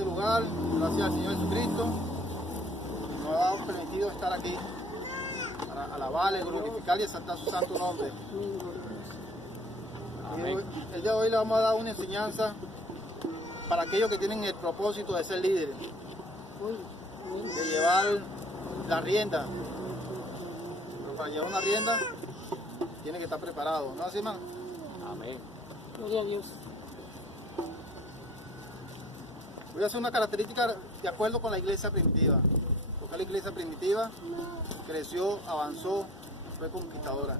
este lugar, gracias al Señor Jesucristo, que nos ha permitido estar aquí para alabarle, glorificarle y exaltar su santo nombre. El día de hoy le vamos a dar una enseñanza para aquellos que tienen el propósito de ser líderes, de llevar la rienda. Pero para llevar una rienda tiene que estar preparado, ¿no así, hermano? Amén. Gloria a Dios. Voy a hacer una característica de acuerdo con la iglesia primitiva. Porque la iglesia primitiva creció, avanzó, fue conquistadora.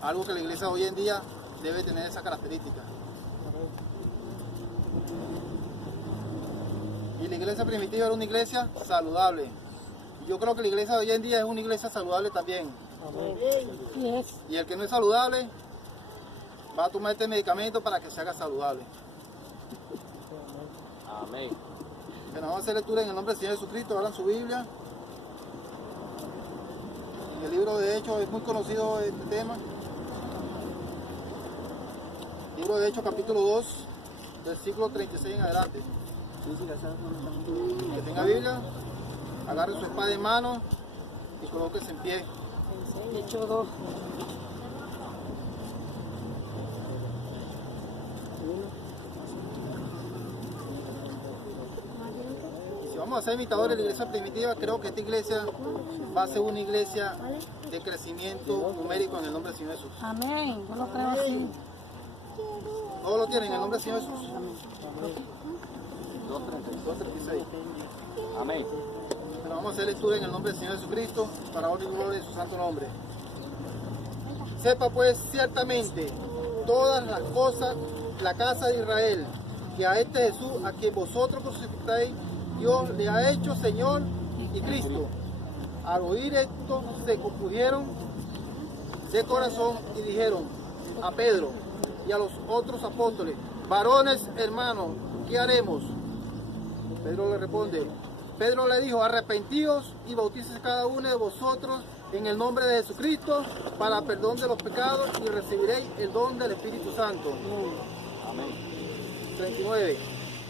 Algo que la iglesia hoy en día debe tener esa característica. Y la iglesia primitiva era una iglesia saludable. Y yo creo que la iglesia de hoy en día es una iglesia saludable también. Sí es. Y el que no es saludable va a tomar este medicamento para que se haga saludable. Amén. Bueno, vamos a hacer lectura en el nombre del Señor Jesucristo. Abran su Biblia. En el libro de Hechos es muy conocido este tema. Libro de Hechos, capítulo 2, versículo 36 en adelante. Que tenga Biblia, agarre su espada en mano y colóquese en pie. Hecho 2. Y si vamos a ser imitadores de la iglesia primitiva, creo que esta iglesia va a ser una iglesia de crecimiento numérico en el nombre del Señor Jesús. Amén. Yo lo creo así. ¿Todos lo tienen en el nombre del Señor Jesús? 2:36. Amén. Pero vamos a hacer lectura en el nombre del Señor Jesucristo para honra y gloria de su santo nombre. Sepa pues ciertamente todas las cosas, la casa de Israel, que a este Jesús, a quien vosotros crucificáis, Dios le ha hecho Señor y Cristo. Al oír esto se compusieron de corazón y dijeron a Pedro y a los otros apóstoles: varones hermanos, ¿qué haremos? Pedro le responde, Pedro le dijo: arrepentíos y bautícese cada uno de vosotros en el nombre de Jesucristo para perdón de los pecados y recibiréis el don del Espíritu Santo. Amén. 39.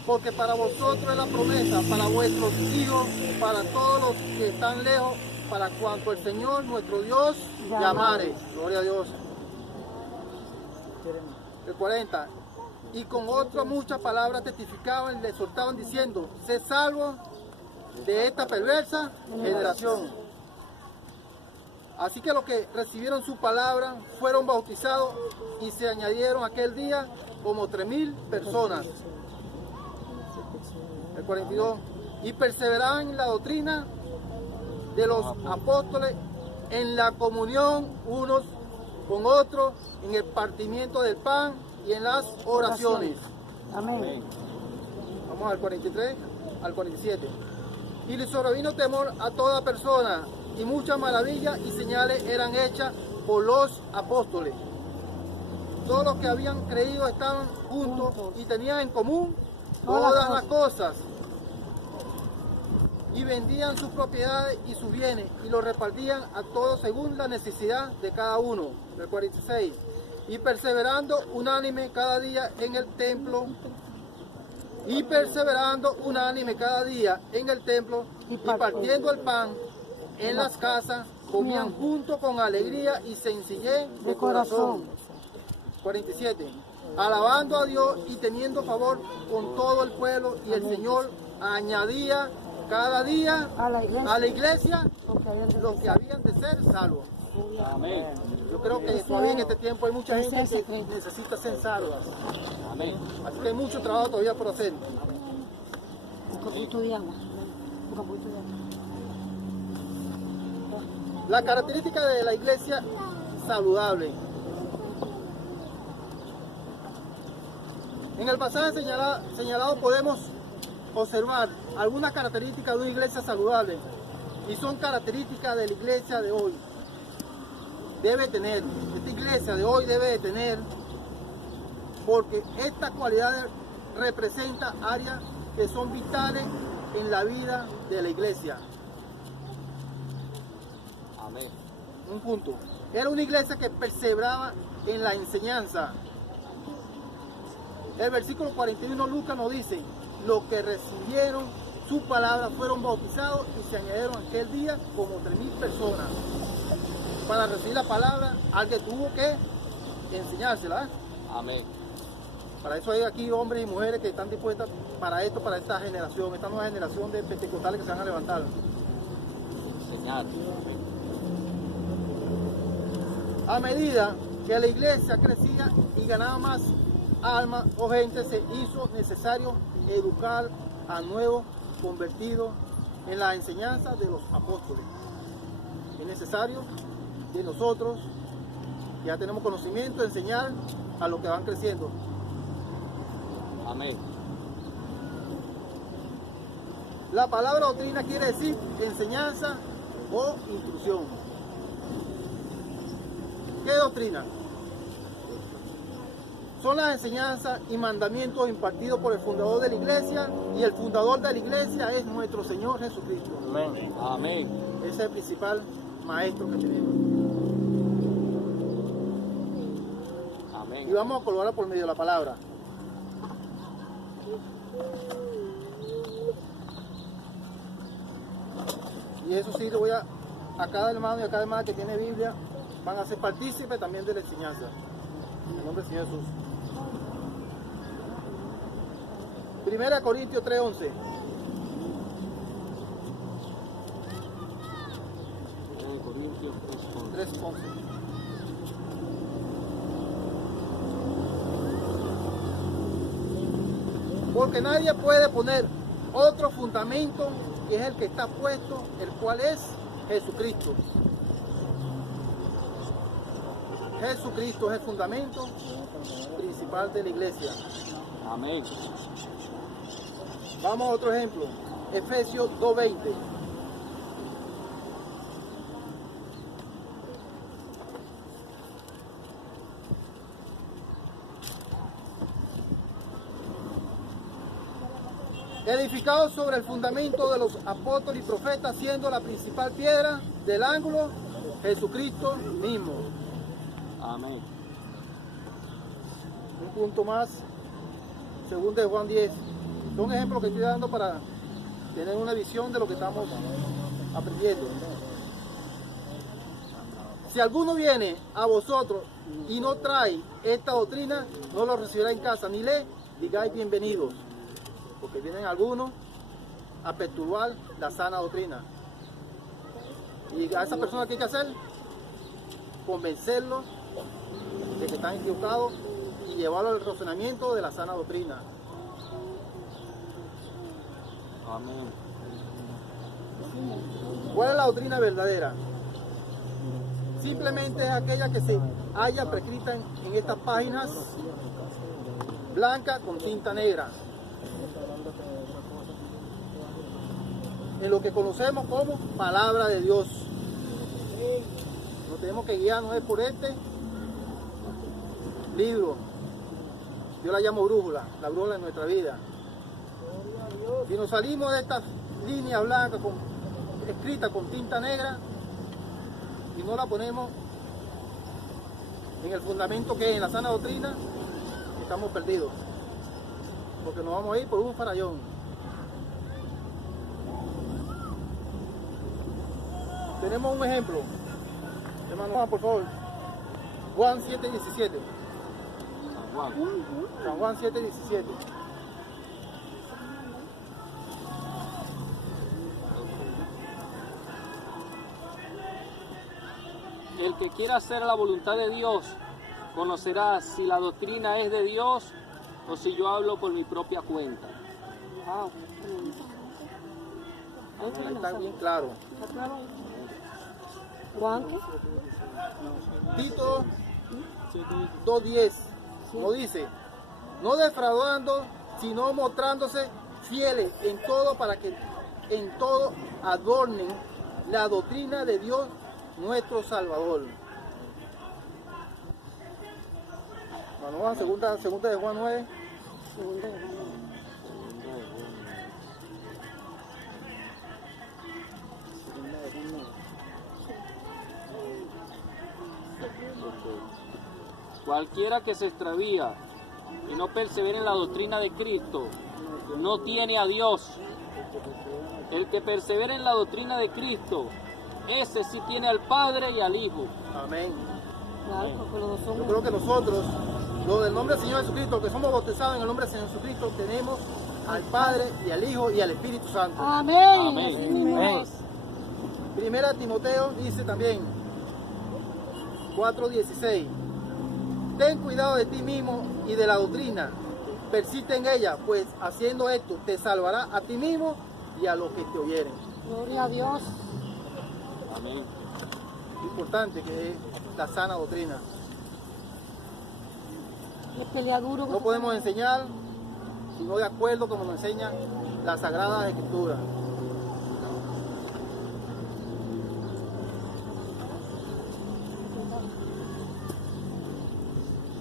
Porque para vosotros es la promesa, para vuestros hijos, para todos los que están lejos, para cuanto el Señor nuestro Dios llamare. Gloria a Dios. El 40. Y con otras muchas palabras testificaban y le exhortaban diciendo: sé salvo de esta perversa generación. Así que los que recibieron su palabra fueron bautizados y se añadieron aquel día como 3,000 personas. El 42. Y perseveraban en la doctrina de los apóstoles, en la comunión unos con otros, en el partimiento del pan y en las oraciones. Amén. Vamos al 43, al 47. Y le sobrevino temor a toda persona, y muchas maravillas y señales eran hechas por los apóstoles. Todos los que habían creído estaban juntos y tenían en común todas las cosas. Y vendían sus propiedades y sus bienes y los repartían a todos según la necesidad de cada uno. El 46. Y perseverando unánime cada día en el templo. Y perseverando unánime cada día en el templo y partiendo el pan en las casas, comían juntos con alegría y sencillez de corazón. 47. Alabando a Dios y teniendo favor con todo el pueblo, y el Señor añadía cada día A la iglesia. los que habían de ser salvos. Amén. Yo creo que todavía en este tiempo hay mucha gente que necesita ser salvas. Amén. Así que hay mucho trabajo todavía por hacer. Un poquito de agua. Un poquito de agua. La característica de la iglesia saludable. En el pasaje señalado podemos observar algunas características de una iglesia saludable, y son características de la iglesia de hoy. Esta iglesia de hoy debe de tener, porque estas cualidades representan áreas que son vitales en la vida de la iglesia. Amén. Un punto. Era una iglesia que perseveraba en la enseñanza. El versículo 41 Lucas nos dice, los que recibieron su palabra fueron bautizados y se añadieron aquel día como 3.000 personas. Para recibir la palabra, alguien tuvo que enseñársela. Amén. Para eso hay aquí hombres y mujeres que están dispuestas para esto, para esta generación, esta nueva generación de pentecostales que se van a levantar. Enseñar. A medida que la iglesia crecía y ganaba más almas o gente, se hizo necesario educar a nuevos convertidos en la enseñanza de los apóstoles. Es necesario que nosotros, ya tenemos conocimiento, enseñar a los que van creciendo. Amén. La palabra doctrina quiere decir enseñanza o instrucción. ¿Qué doctrina? Son las enseñanzas y mandamientos impartidos por el fundador de la iglesia, y el fundador de la iglesia es nuestro Señor Jesucristo. Amén. Amén. Ese es el principal maestro que tenemos. Amén. Y vamos a colaborar por medio de la palabra. Y eso sí, lo voy a cada hermano y a cada hermana que tiene Biblia, van a ser partícipes también de la enseñanza. En el nombre del Señor Jesús. 1 Corintios 3:11. Corintios 3:11. Porque nadie puede poner otro fundamento que es el que está puesto, el cual es Jesucristo. Jesucristo es el fundamento principal de la iglesia. Amén. Vamos a otro ejemplo. Efesios 2:20. Edificados sobre el fundamento de los apóstoles y profetas, siendo la principal piedra del ángulo Jesucristo mismo. Amén. Un punto más, según de Juan 10. Son ejemplos que estoy dando para tener una visión de lo que estamos aprendiendo. Si alguno viene a vosotros y no trae esta doctrina, no lo recibirá en casa, ni le digáis bienvenidos, porque vienen algunos a perturbar la sana doctrina. Y a esa persona, ¿qué hay que hacer? Convencerlos de que están equivocados y llevarlo al razonamiento de la sana doctrina. Amén. ¿Cuál es la doctrina verdadera? Simplemente es aquella que se halla prescrita en estas páginas blancas con tinta negra, en lo que conocemos como palabra de Dios. Nos tenemos que guiar, no es por este libro. Yo la llamo brújula, la brújula de nuestra vida. Si nos salimos de estas líneas blancas escritas con tinta negra y no la ponemos en el fundamento que es en la sana doctrina, estamos perdidos, porque nos vamos a ir por un farallón. Tenemos un ejemplo, hermano Juan, por favor. Juan 7:17. San Juan. San Juan 7:17. El que quiera hacer la voluntad de Dios conocerá si la doctrina es de Dios o si yo hablo por mi propia cuenta. Wow. Ahí está bien claro. Juan, ¿qué? Tito 2:10 nos dice, no defraudando, sino mostrándose fieles en todo, para que en todo adornen la doctrina de Dios nuestro Salvador. Bueno, segunda de Juan 9. Segunda de Juan. Cualquiera que se extravía y no persevera en la doctrina de Cristo, no tiene a Dios. El que persevera en la doctrina de Cristo, ese sí tiene al Padre y al Hijo. Amén. Claro, porque los dos son Yo creo que nosotros, los del nombre del Señor Jesucristo, que somos bautizados en el nombre del Señor Jesucristo, tenemos al Padre y al Hijo y al Espíritu Santo. Amén. Amén. Así mismo Amén. es. Primera Timoteo dice también, 4:16, ten cuidado de ti mismo y de la doctrina, persiste en ella, pues haciendo esto te salvará a ti mismo y a los que te oyeren. Gloria a Dios. Amén. Importante que es la sana doctrina. Es peleaduro. No podemos enseñar sino de acuerdo como nos enseñan las Sagradas Escrituras.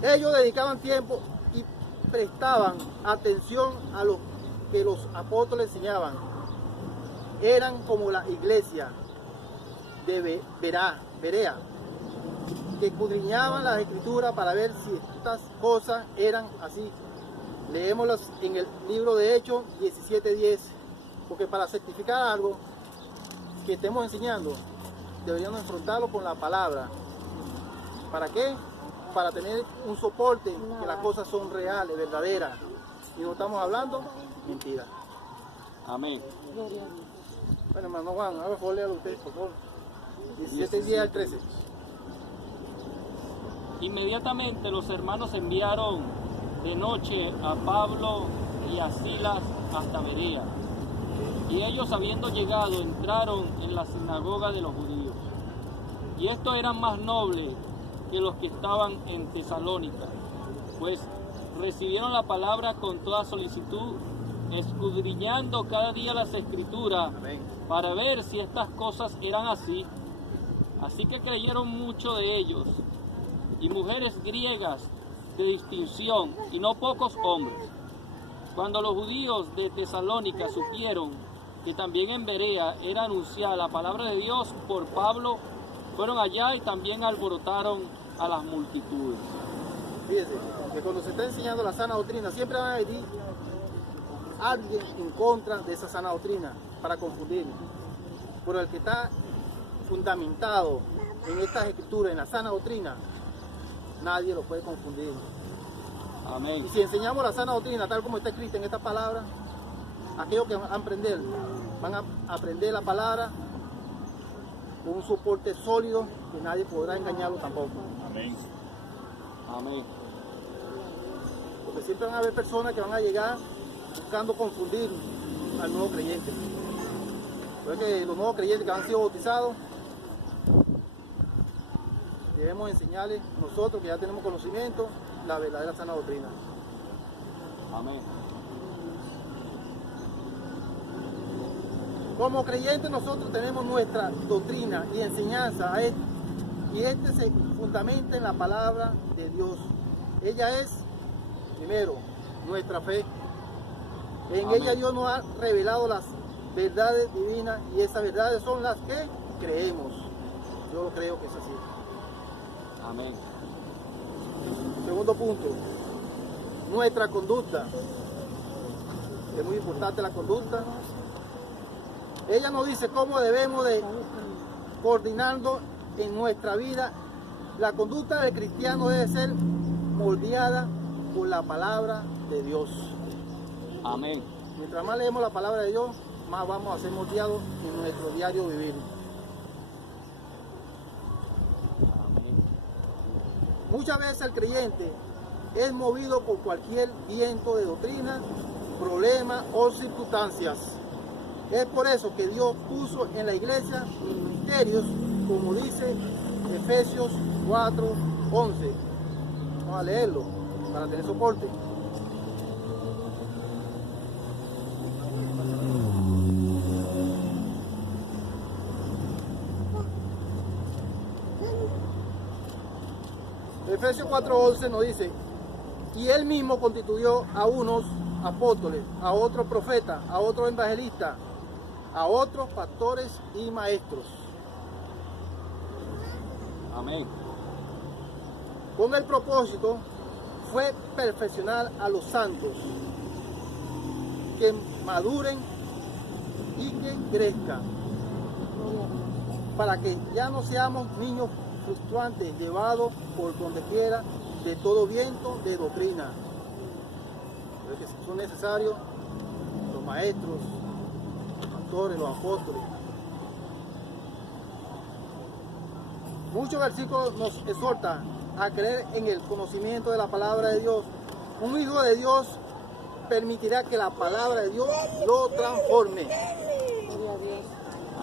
Ellos dedicaban tiempo y prestaban atención a lo que los apóstoles enseñaban. Eran como la iglesia de Berea, que escudriñaban las escrituras para ver si estas cosas eran así. Leémoslas en el libro de Hechos 17:10, porque para certificar algo que estemos enseñando, deberíamos enfrentarlo con la palabra. ¿Para qué? Para tener un soporte, que las cosas son reales, verdaderas, y no estamos hablando mentiras. Amén. Gloria a Dios. Bueno, hermano Juan, a ver, léalo usted, por favor. 17:10 al 13. Inmediatamente los hermanos enviaron de noche a Pablo y a Silas hasta Berea. Y ellos, habiendo llegado, entraron en la sinagoga de los judíos. Y estos eran más nobles que los que estaban en Tesalónica, pues recibieron la palabra con toda solicitud, escudriñando cada día las escrituras, Amén. para ver si estas cosas eran así. Así que creyeron mucho de ellos, y mujeres griegas de distinción, y no pocos hombres. Cuando los judíos de Tesalónica supieron que también en Berea era anunciada la palabra de Dios por Pablo, fueron allá y también alborotaron a las multitudes. Fíjense, que cuando se está enseñando la sana doctrina, siempre van a venir alguien en contra de esa sana doctrina para confundir. Pero el que está fundamentado en estas escrituras, en la sana doctrina, nadie lo puede confundir. Amén. Y si enseñamos la sana doctrina tal como está escrita en esta palabra, aquellos que van a aprender la palabra con un soporte sólido que nadie podrá engañarlo tampoco. Amén. Amén. Porque siempre van a haber personas que van a llegar buscando confundir al nuevo creyente. Por que los nuevos creyentes que han sido bautizados, debemos enseñarles nosotros que ya tenemos conocimiento la verdadera sana doctrina. Amén. Como creyentes nosotros tenemos nuestra doctrina y enseñanza y este se fundamenta en la palabra de Dios. Ella es, primero, nuestra fe. En Amén. ella Dios nos ha revelado las verdades divinas y esas verdades son las que creemos. Yo lo creo que es así. Amén. Segundo punto, nuestra conducta. Es muy importante la conducta. Ella nos dice cómo debemos de coordinando en nuestra vida. La conducta del cristiano debe ser moldeada por la palabra de Dios. Amén. Mientras más leemos la palabra de Dios, más vamos a ser moldeados en nuestro diario vivir. Amén. Muchas veces el creyente es movido por cualquier viento de doctrina, problema o circunstancias. Es por eso que Dios puso en la iglesia ministerios, como dice Efesios 4:11. Vamos a leerlo para tener soporte. Efesios 4:11 nos dice, y él mismo constituyó a unos apóstoles, a otros profetas, a otros evangelistas, a otros pastores y maestros, Amén. con el propósito fue perfeccionar a los santos, que maduren y que crezcan, para que ya no seamos niños frustrantes, llevados por donde quiera de todo viento de doctrina. Pero que son necesarios los maestros, los pastores, los apóstoles. Muchos versículos nos exhortan a creer en el conocimiento de la palabra de Dios. Un hijo de Dios permitirá que la palabra de Dios lo transforme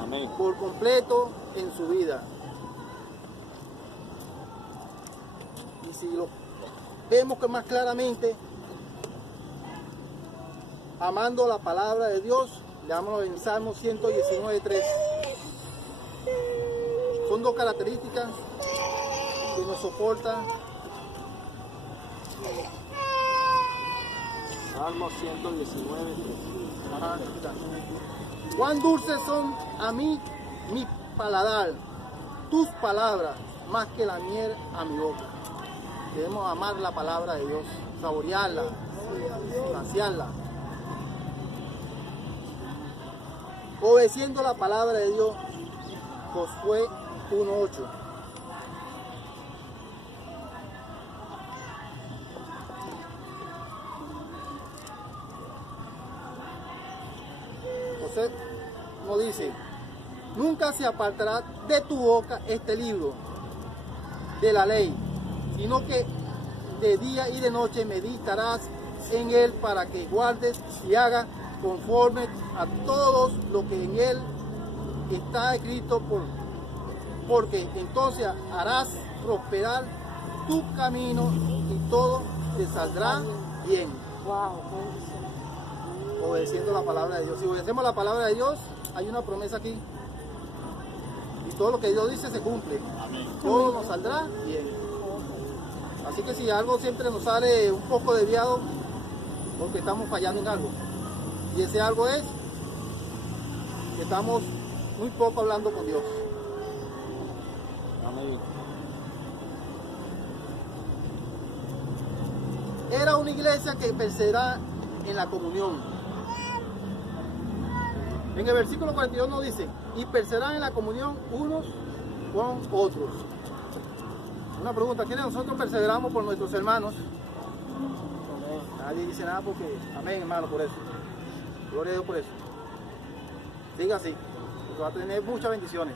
Amén. por completo en su vida. Y si lo vemos que más claramente, amando la palabra de Dios, leámoslo en Salmo 119:3. Son dos características que nos soportan. Salmo 119:3. Ajá, cuán dulces son a mí mi paladar, tus palabras, más que la miel a mi boca. Debemos amar la palabra de Dios, saborearla, saciarla. Obedeciendo la palabra de Dios. Josué 1:8. José nos dice: nunca se apartará de tu boca este libro de la ley, sino que de día y de noche meditarás en él, para que guardes y hagas conforme a todo lo que en él está escrito, porque entonces harás prosperar tu camino y todo te saldrá bien. Wow. Obedeciendo la palabra de Dios. Si obedecemos la palabra de Dios, hay una promesa aquí. Y todo lo que Dios dice se cumple. Amén. Todo nos saldrá bien. Así que si algo siempre nos sale un poco desviado, porque estamos fallando en algo. Y ese algo es que estamos muy poco hablando con Dios. Amén. Era una iglesia que perseverará en la comunión. En el versículo 42 nos dice: y perseverarán en la comunión unos con otros. Una pregunta: ¿quiénes nosotros perseveramos por nuestros hermanos? Nadie dice nada porque, amén, hermano, por eso. Gloria a Dios por eso. Siga así, porque va a tener muchas bendiciones.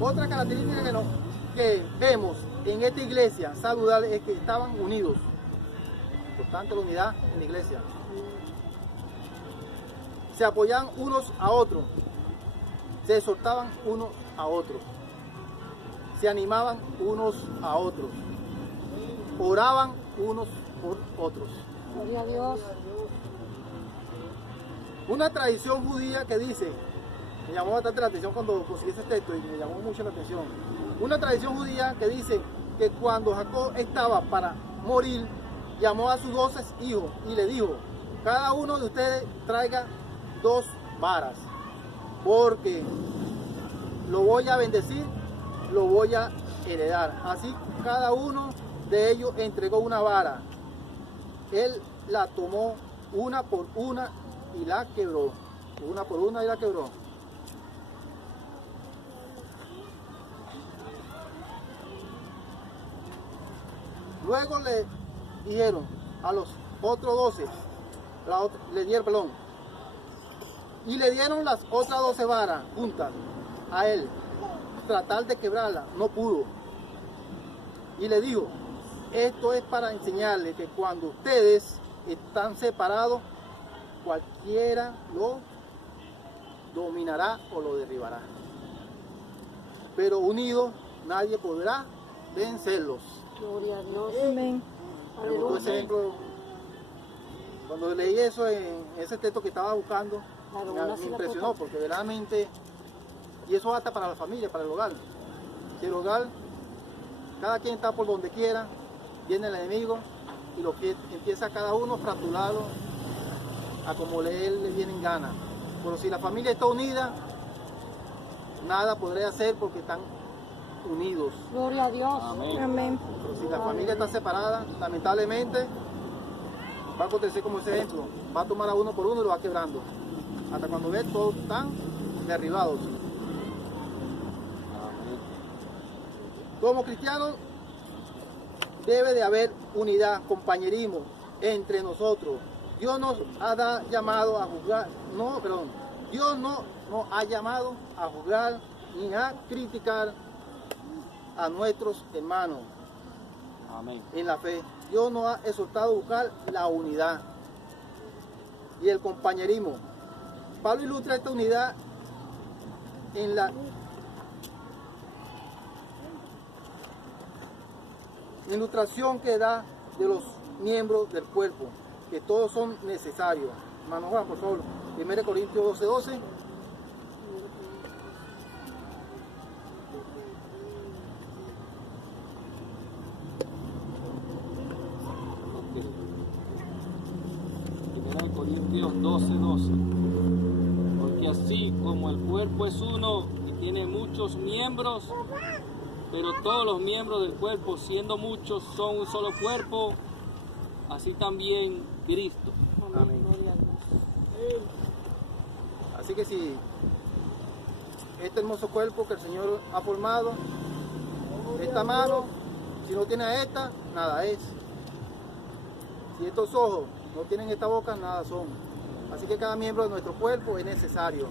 Otra característica que vemos en esta iglesia saludable es que estaban unidos. Importante la unidad en la iglesia. Se apoyaban unos a otros, se exhortaban unos a otros, se animaban unos a otros, oraban unos por otros. Gloria a Dios. Una tradición judía que dice, me llamó bastante la atención cuando conseguí ese texto y me llamó mucho la atención. Una tradición judía que dice que cuando Jacob estaba para morir, llamó a sus 12 hijos y le dijo: cada uno de ustedes traiga 2 varas, porque lo voy a bendecir, lo voy a heredar. Así cada uno de ellos entregó una vara. Él la tomó una por una y la quebró. Una por una y la quebró. Luego le dijeron a los otros 12, y le dieron las otras 12 varas juntas a él. Tratar de quebrarla, no pudo. Y le dijo: esto es para enseñarles que cuando ustedes están separados, cualquiera lo dominará o lo derribará. Pero unidos nadie podrá vencerlos. Gloria a Dios. Amén. Me gustó ese ejemplo. Cuando leí eso en ese texto que estaba buscando, me impresionó, porque verdaderamente, y eso hasta para la familia, para el hogar. Si el hogar, cada quien está por donde quiera, viene el enemigo y lo que empieza cada uno a fracturarlo a como le viene en gana. Pero si la familia está unida, nada podré hacer porque están unidos. Gloria a Dios. Amén. Amén. Pero si la familia está separada, lamentablemente va a acontecer como ese ejemplo. Va a tomar a uno por uno y lo va quebrando. Hasta cuando ve, todos están derribados. Como cristianos, debe de haber unidad, compañerismo entre nosotros. Dios nos ha llamado a juzgar, Dios no nos ha llamado a juzgar ni a criticar a nuestros hermanos Amén. en la fe. Dios nos ha exhortado a buscar la unidad y el compañerismo. Pablo ilustra esta unidad en la ilustración que da de los miembros del cuerpo, que todos son necesarios. Hermano Juan, por favor, 1 Corintios 12:12. Primera de Corintios 12:12. Porque así como el cuerpo es uno y tiene muchos miembros, pero todos los miembros del cuerpo, siendo muchos, son un solo cuerpo, así también Cristo. Amén. Así que si este hermoso cuerpo que el Señor ha formado, esta mano, si no tiene a esta, nada es. Si estos ojos no tienen esta boca, nada son. Así que cada miembro de nuestro cuerpo es necesario.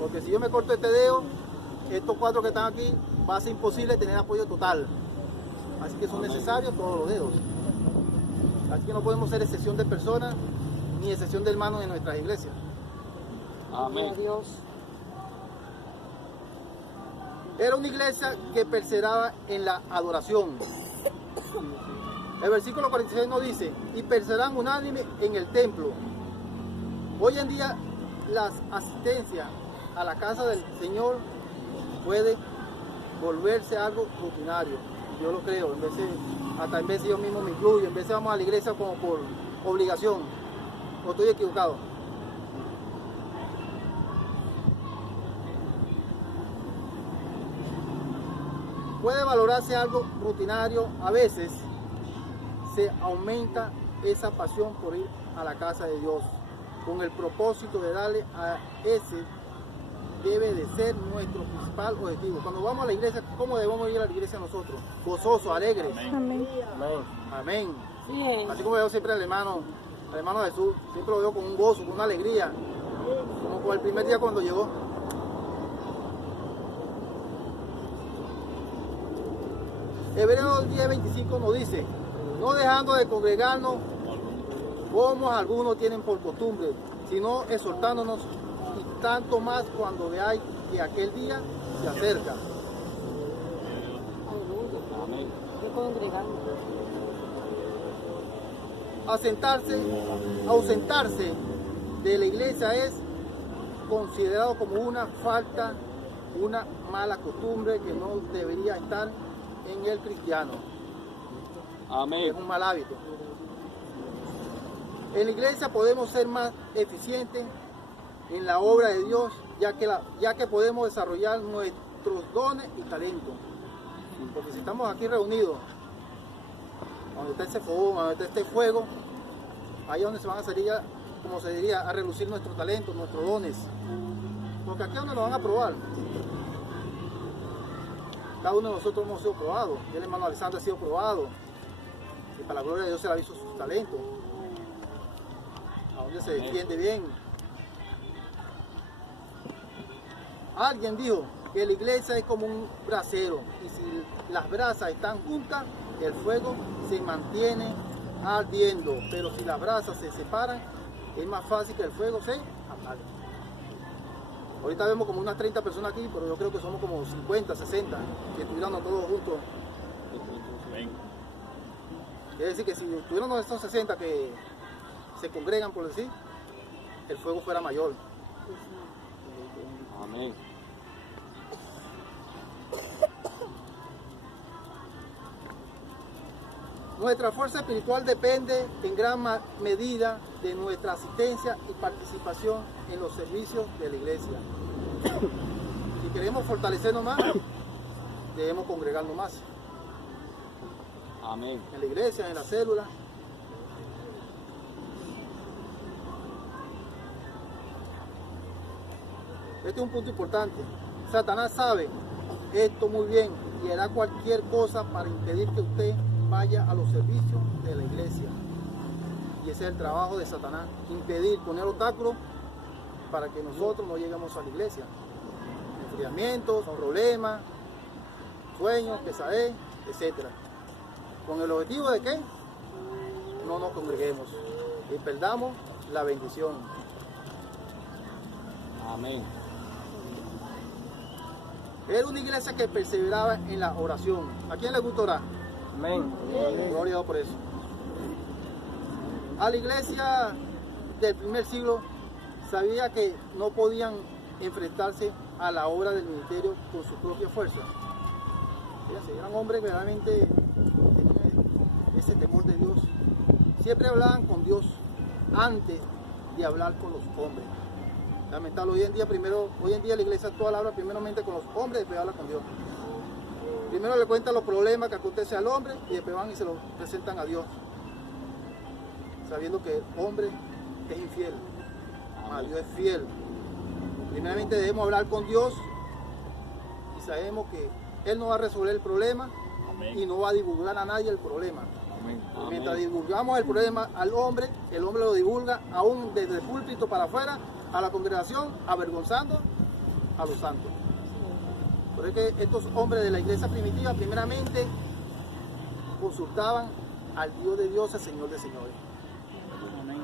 Porque si yo me corto este dedo, estos 4 que están aquí, va a ser imposible tener apoyo total. Así que son necesarios todos los dedos. Así que no podemos ser excepción de personas ni excepción de hermanos en nuestras iglesias. Gloria a Amén. Dios. Era una iglesia que perseveraba en la adoración. El versículo 46 nos dice, y perseveran unánime en el templo. Hoy en día las asistencias a la casa del Señor puede volverse algo rutinario. Yo lo creo, hasta en veces yo mismo me incluyo, en veces vamos a la iglesia como por obligación. ¿O estoy equivocado? Puede valorarse algo rutinario. A veces se aumenta esa pasión por ir a la casa de Dios con el propósito de darle a ese, debe de ser nuestro principal objetivo. Cuando vamos a la iglesia, ¿cómo debemos ir a la iglesia nosotros? Gozosos, alegres. Amén. Amén. Sí es. Así como veo siempre al hermano Jesús, siempre lo veo con un gozo, con una alegría, como el primer día cuando llegó. Hebreos 10:25 nos dice, no dejando de congregarnos como algunos tienen por costumbre, sino exhortándonos, y tanto más cuando veáis que aquel día se acerca. Aleluya. Amén. Qué congregante. Ausentarse de la iglesia es considerado como una falta, una mala costumbre que no debería estar en el cristiano. Es Amén. un mal hábito. En la iglesia podemos ser más eficientes en la obra de Dios, ya que podemos desarrollar nuestros dones y talentos. Porque si estamos aquí reunidos, donde está ese fogón, donde está este fuego, ahí es donde se van a salir, como se diría, a relucir nuestros talentos, nuestros dones. Porque aquí es donde nos van a probar. Cada uno de nosotros hemos sido probados. Y el hermano Alessandro ha sido probado. Y para la gloria de Dios se le ha visto sus talentos. A donde se defiende bien. Alguien dijo que la iglesia es como un brasero. Y si las brasas están juntas, el fuego se mantiene ardiendo. Pero si las brasas se separan, es más fácil que el fuego se apague. Ahorita vemos como unas 30 personas aquí, pero yo creo que somos como 50, 60, que estuvieran todos juntos. Quiere decir que si tuviéramos estos 60 que se congregan, por decir, el fuego fuera mayor. Amén. Nuestra fuerza espiritual depende en gran medida de nuestra asistencia y participación en los servicios de la iglesia. Si queremos fortalecernos más, debemos congregarnos más. Amén. En la iglesia, en la célula. Este es un punto importante. Satanás sabe esto muy bien y hará cualquier cosa para impedir que usted vaya a los servicios de la iglesia. Y ese es el trabajo de Satanás, impedir, poner obstáculos para que nosotros no lleguemos a la iglesia. Enfriamientos, problemas, sueños, pesadez, etc. ¿Con el objetivo de qué? No nos congreguemos y perdamos la bendición. Amén. Era una iglesia que perseveraba en la oración. ¿A quién le gusta orar? Amén. Gloria a Dios por eso. A la iglesia del primer siglo sabía que no podían enfrentarse a la obra del ministerio con su propia fuerza. Fíjense, eran hombres que verdaderamente tenían ese temor de Dios. Siempre hablaban con Dios antes de hablar con los hombres. Lamentable, hoy en día la iglesia actual habla primeramente con los hombres y después habla con Dios. Primero le cuentan los problemas que acontecen al hombre y después van y se los presentan a Dios. Sabiendo que el hombre es infiel, a Dios es fiel. Primeramente debemos hablar con Dios y sabemos que Él no va a resolver el problema. Amén. Y no va a divulgar a nadie el problema. Amén. Mientras divulgamos el problema al hombre, el hombre lo divulga aún desde el púlpito para afuera a la congregación, avergonzando a los santos. Por eso es que estos hombres de la iglesia primitiva primeramente consultaban al Dios de dioses, al Señor de señores. Amén.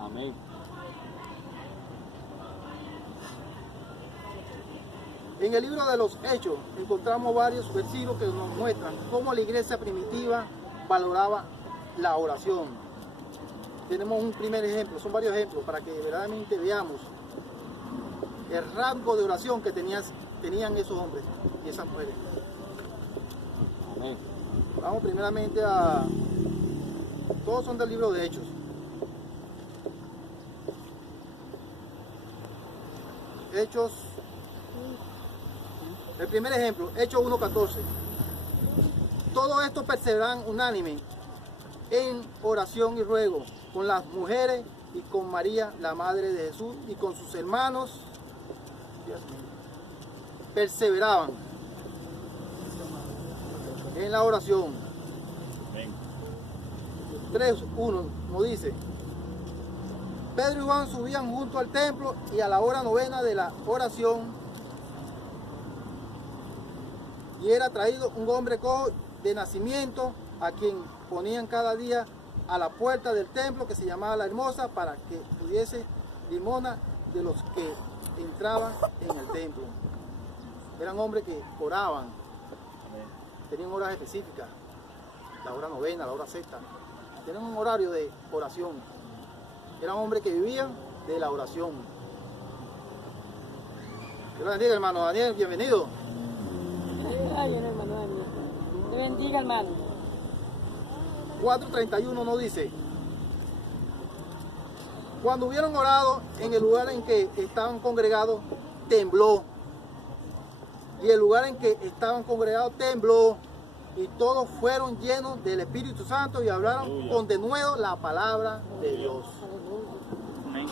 Amén. En el libro de los Hechos encontramos varios versículos que nos muestran cómo la iglesia primitiva valoraba la oración. Tenemos un primer ejemplo, son varios ejemplos para que verdaderamente veamos el rango de oración que tenían esos hombres y esas mujeres. Amén. Vamos primeramente a... Todos son del libro de Hechos. Hechos... El primer ejemplo, Hechos 1:14. Todos estos perseveran unánime en oración y ruego con las mujeres y con María, la madre de Jesús, y con sus hermanos. Perseveraban en la oración. 3:1 nos dice: Pedro y Juan subían junto al templo y a la hora novena de la oración, y era traído un hombre cojo de nacimiento, a quien ponían cada día a la puerta del templo, que se llamaba La Hermosa, para que pudiese limosna de los que entraban en el templo. Eran hombres que oraban, tenían horas específicas, la hora novena, la hora sexta, tenían un horario de oración. Eran hombres que vivían de la oración. Dios bendiga, hermano Daniel, bienvenido. Ay, hermano Daniel. Te bendiga, hermano. 4:31 nos dice: cuando hubieron orado en el lugar en que estaban congregados, tembló. Y el lugar en que estaban congregados tembló. Y todos fueron llenos del Espíritu Santo y hablaron con denuedo la palabra de Dios. Amén.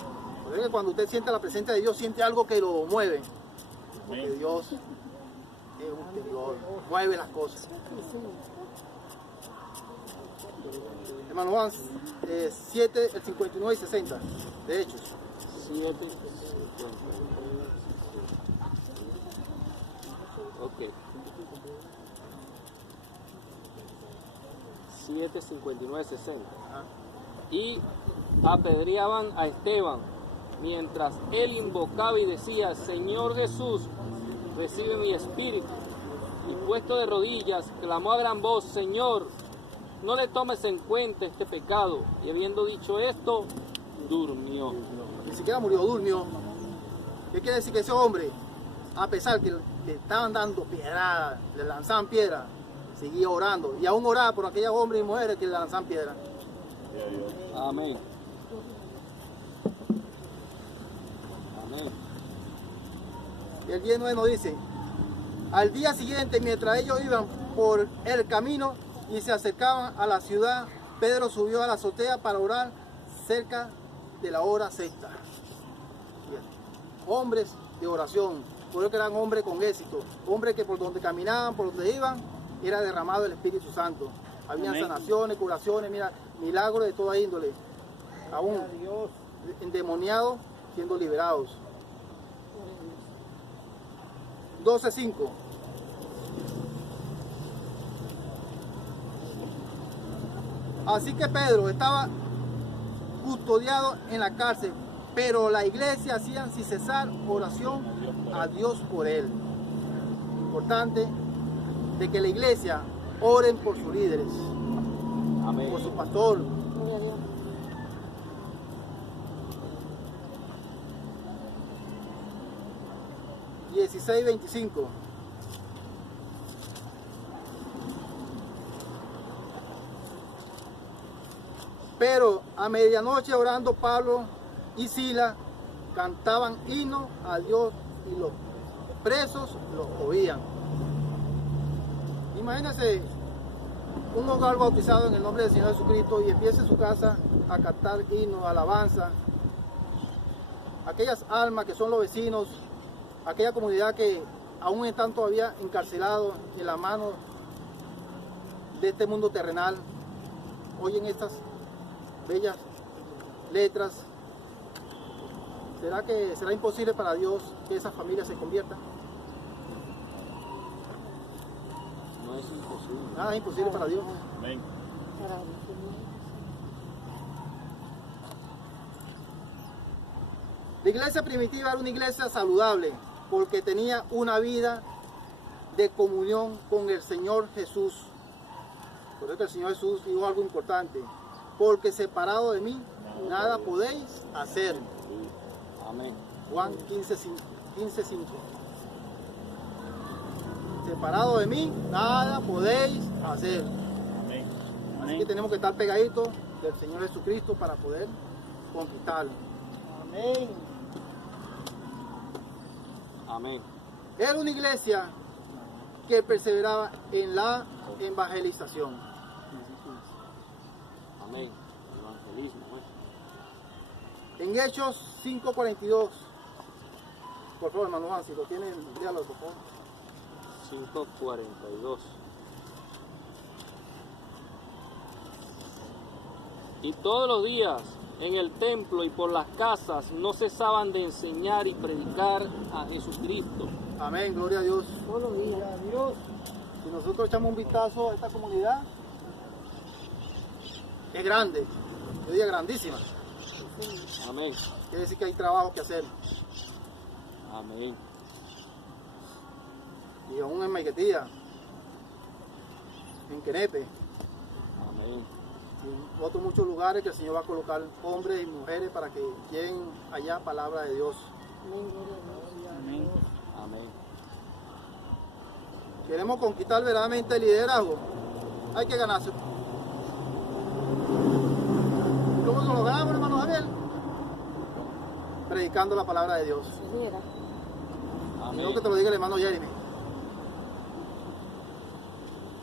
Porque cuando usted siente la presencia de Dios, siente algo que lo mueve. Porque Dios es un Dios, mueve las cosas. Hermano Juan, 7, el 59 y 60, de Hechos. 7. Ok. 7, 59, 60. Y apedreaban a Esteban, mientras él invocaba y decía: Señor Jesús, recibe mi espíritu. Y puesto de rodillas, clamó a gran voz: Señor, no le tomes en cuenta este pecado. Y habiendo dicho esto, durmió. Ni siquiera murió, durmió. ¿Qué quiere decir? Que ese hombre, a pesar que le estaban dando piedras, le lanzaban piedras, seguía orando. Y aún oraba por aquellos hombres y mujeres que le lanzaban piedras. Amén. Amén. Y el 19 nos dice: Al día siguiente, mientras ellos iban por el camino y se acercaban a la ciudad, Pedro subió a la azotea para orar cerca de la hora sexta. Bien. Hombres de oración, por eso que eran hombres con éxito, hombres que por donde caminaban, por donde iban, era derramado el Espíritu Santo. Habían sanaciones, curaciones, mira, milagros de toda índole. Aún endemoniados siendo liberados. 12:5. Así que Pedro estaba custodiado en la cárcel, pero la iglesia hacía sin cesar oración a Dios por él. Importante de que la iglesia oren por sus líderes, Amén. por su pastor. Gloria a Dios. Y 16:25. Pero a medianoche orando Pablo y Sila cantaban himnos a Dios y los presos los oían. Imagínense un hogar bautizado en el nombre del Señor Jesucristo y empieza en su casa a cantar himnos, alabanza. Aquellas almas que son los vecinos, aquella comunidad que aún están todavía encarcelados en la mano de este mundo terrenal, oyen estas bellas letras. ¿Será imposible para Dios que esa familia se convierta? No es imposible. Nada es imposible para Dios. Amén. Para Dios. La iglesia primitiva era una iglesia saludable porque tenía una vida de comunión con el Señor Jesús. Por eso que el Señor Jesús dijo algo importante: porque separado de mí nada podéis hacer. Amén. Juan 15:5. Separado de mí nada podéis hacer. Amén. Así que tenemos que estar pegaditos del Señor Jesucristo para poder conquistarlo. Amén. Amén. Era una iglesia que perseveraba en la evangelización. Amén. Evangelismo. En Hechos 5:42. Por favor, hermano Juan, si lo tienen, léalo, por favor. 5:42. Y todos los días en el templo y por las casas no cesaban de enseñar y predicar a Jesucristo. Amén, gloria a Dios. Todos los días. Gloria a Dios. Si nosotros echamos un vistazo a esta comunidad, es grande, yo diría grandísima. Amén. Quiere decir que hay trabajo que hacer. Amén. Y aún en Maiquetía, en Quenepe, Amén. y en otros muchos lugares que el Señor va a colocar hombres y mujeres para que lleguen allá palabra de Dios. Amén, gloria a Dios. Amén. Amén. Queremos conquistar verdaderamente el liderazgo. Hay que ganarse. ¿Y cómo se lo ganamos, hermano Javier? Predicando la palabra de Dios. Así era. Y Amén. no que te lo diga el hermano Jeremy.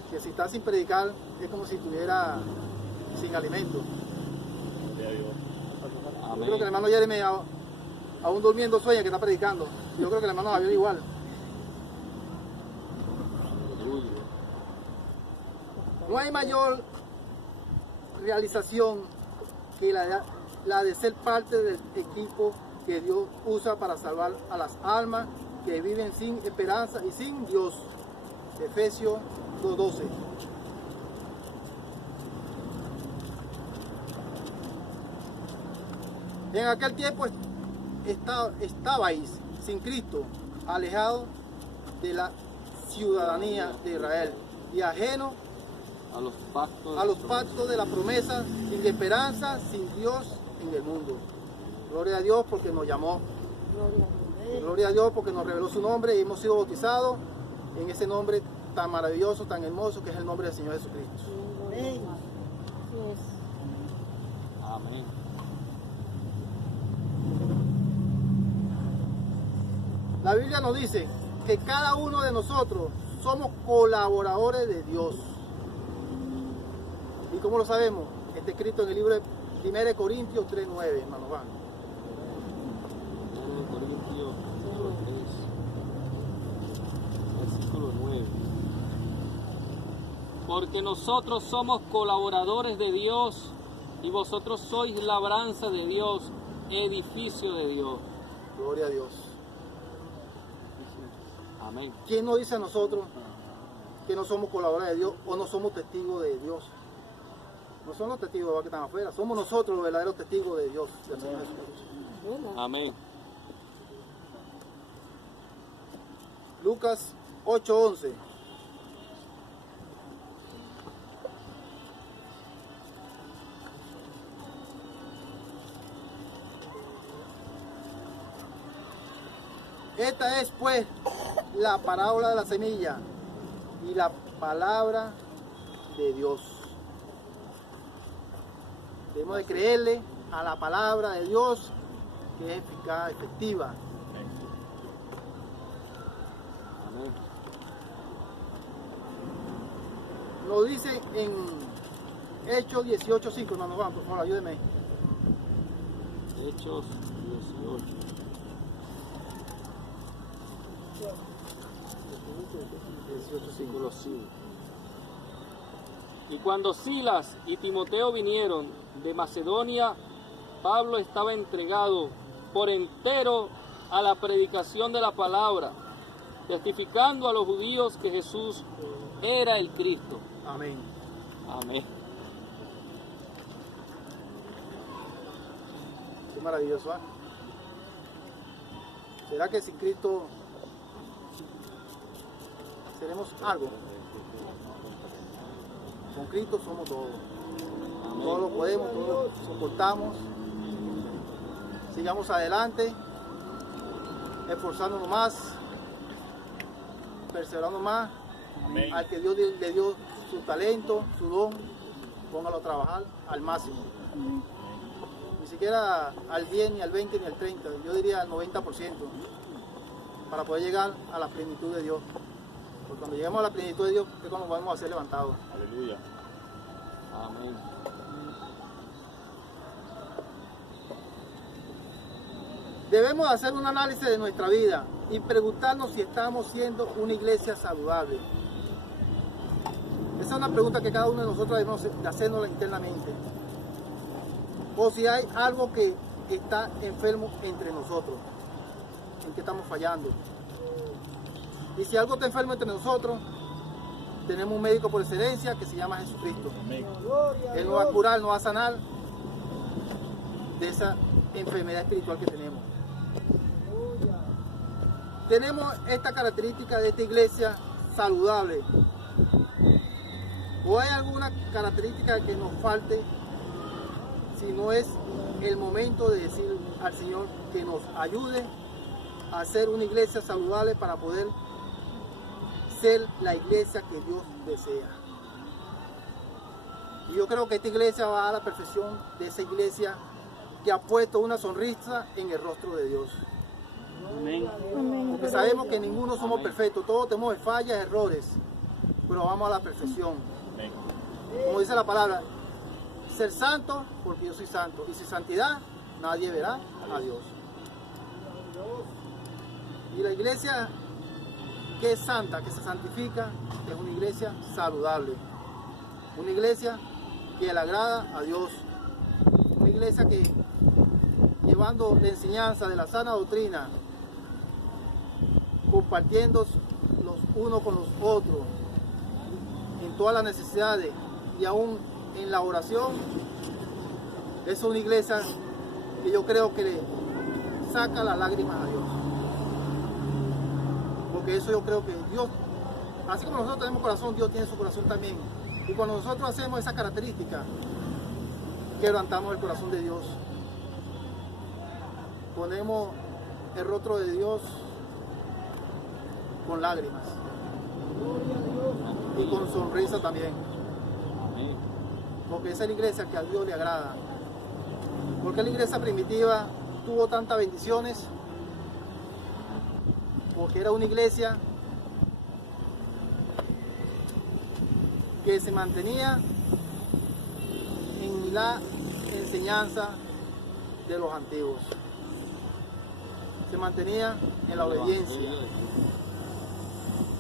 Que si está sin predicar es como si estuviera sin alimento. Yo creo que el hermano Jeremy aún durmiendo sueña que está predicando. Yo creo que el hermano Javier igual. Aleluya. No hay mayor realización que la de ser parte del equipo que Dios usa para salvar a las almas que viven sin esperanza y sin Dios. Efesios 2:12. En aquel tiempo estabais sin Cristo, alejados de la ciudadanía de Israel y ajenos A los pactos. a los pactos de la promesa, sin esperanza, sin Dios en el mundo. Gloria a Dios porque nos llamó. Gloria a Dios. Gloria a Dios porque nos reveló su nombre y hemos sido bautizados en ese nombre tan maravilloso, tan hermoso que es el nombre del Señor Jesucristo. Amén, gloria a Dios. Así es. Amén. La Biblia nos dice que cada uno de nosotros somos colaboradores de Dios. ¿Y cómo lo sabemos? Está escrito en el libro de 1 Corintios 3:9, hermano Juan. 1 Corintios 3, versículo 9. Porque nosotros somos colaboradores de Dios y vosotros sois labranza de Dios, edificio de Dios. Gloria a Dios. Amén. ¿Quién nos dice a nosotros que no somos colaboradores de Dios o no somos testigos de Dios? No son los testigos de Dios que están afuera, somos nosotros los verdaderos testigos de Dios, del Señor Jesucristo. Amén. Lucas 8:11. Esta es pues la parábola de la semilla y la palabra de Dios. Debemos de creerle a la palabra de Dios, que es eficaz, efectiva. Amén. Nos dice en Hechos 18:5, hermano Juan, por favor, ayúdeme. Hechos 18. 18:5. Y cuando Silas y Timoteo vinieron de Macedonia, Pablo estaba entregado por entero a la predicación de la palabra, testificando a los judíos que Jesús era el Cristo. Amén. Amén. Qué maravilloso, ¿eh? ¿Será que sin Cristo seremos algo? Con Cristo somos todo. Todo lo podemos, todo lo soportamos. Sigamos adelante, esforzándonos más, perseverando más. Amén. Al que Dios le dio su talento, su don, póngalo a trabajar al máximo. Ni siquiera al 10, ni al 20, ni al 30, yo diría al 90%, para poder llegar a la plenitud de Dios. Porque cuando lleguemos a la plenitud de Dios, es cuando vamos a ser levantados. Aleluya. Amén. Debemos hacer un análisis de nuestra vida y preguntarnos si estamos siendo una iglesia saludable. Esa es una pregunta que cada uno de nosotros debemos de hacernos internamente. O si hay algo que está enfermo entre nosotros, en que estamos fallando. Y si algo está enfermo entre nosotros, tenemos un médico por excelencia que se llama Jesucristo. Amén. Él nos va a curar, nos va a sanar de esa enfermedad espiritual que tenemos. Tenemos esta característica de esta iglesia saludable. ¿O hay alguna característica que nos falte? Si no es el momento de decir al Señor que nos ayude a ser una iglesia saludable para poder ser la iglesia que Dios desea. Y yo creo que esta iglesia va a la perfección de esa iglesia que ha puesto una sonrisa en el rostro de Dios. Amén. Porque sabemos que ninguno somos perfectos, todos tenemos fallas, errores, pero vamos a la perfección. Amén. Como dice la palabra, ser santo porque yo soy santo, y sin santidad nadie verá a Dios. Y la iglesia que es santa, que se santifica, es una iglesia saludable, una iglesia que le agrada a Dios, una iglesia que, llevando la enseñanza de la sana doctrina, compartiendo los unos con los otros en todas las necesidades y aún en la oración, es una iglesia que yo creo que le saca las lágrimas a Dios. Porque eso yo creo que Dios, así como nosotros tenemos corazón, Dios tiene su corazón también. Y cuando nosotros hacemos esa característica, quebrantamos el corazón de Dios. Ponemos el rostro de Dios con lágrimas y con sonrisa también. Amén. Porque esa es la iglesia que a Dios le agrada. Porque la iglesia primitiva tuvo tantas bendiciones porque era una iglesia que se mantenía en la enseñanza de los antiguos. Se mantenían en la obediencia,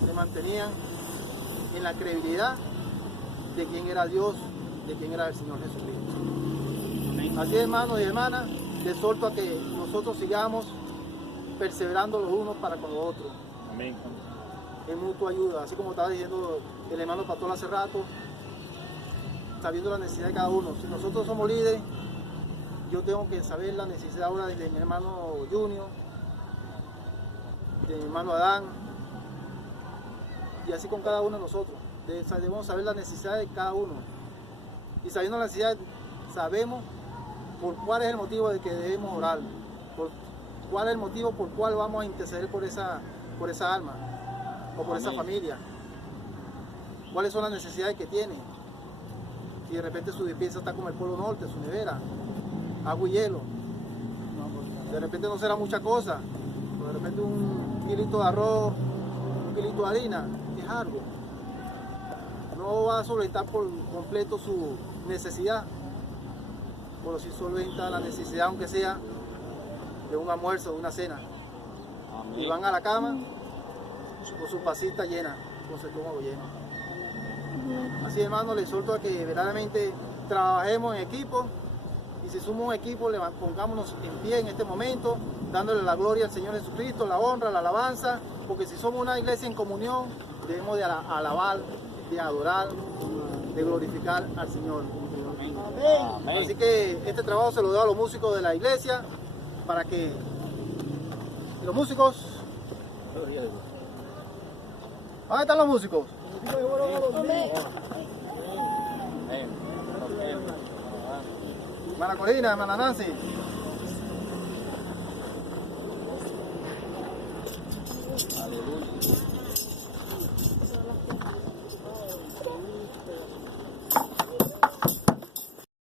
se mantenían en la credibilidad de quién era Dios, de quién era el Señor Jesucristo. Así, hermanos y hermanas, les exhorto a que nosotros sigamos perseverando los unos para con los otros. Amén. En mutua ayuda, así como estaba diciendo el hermano pastor hace rato, sabiendo la necesidad de cada uno. Si nosotros somos líderes, yo tengo que saber la necesidad ahora de mi hermano Junior, de mi hermano Adán, y así con cada uno de nosotros. Debemos saber la necesidad de cada uno. Y sabiendo la necesidad, sabemos por cuál es el motivo de que debemos orar, por cuál es el motivo por cuál vamos a interceder por esa alma o por esa familia. Cuáles son las necesidades que tiene. Si de repente su despensa está como el Polo Norte, su nevera, agua y hielo. De repente no será mucha cosa, pero de repente un kilito de arroz, un kilito de harina, es algo. No va a solventar por completo su necesidad, pero sí solventa la necesidad, aunque sea de un almuerzo, de una cena. Amén. Y van a la cama con su pasita llena, con su estómago lleno. Así, hermanos, les exhorto a que verdaderamente trabajemos en equipo, y si somos un equipo, pongámonos en pie en este momento, dándole la gloria al Señor Jesucristo, la honra, la alabanza, porque si somos una iglesia en comunión, debemos de alabar, de adorar, de glorificar al Señor. Amén. Así que este trabajo se lo doy a los músicos de la iglesia, para que los músicos... ¿Dónde están los músicos? Hermana Corina, hermana Nancy.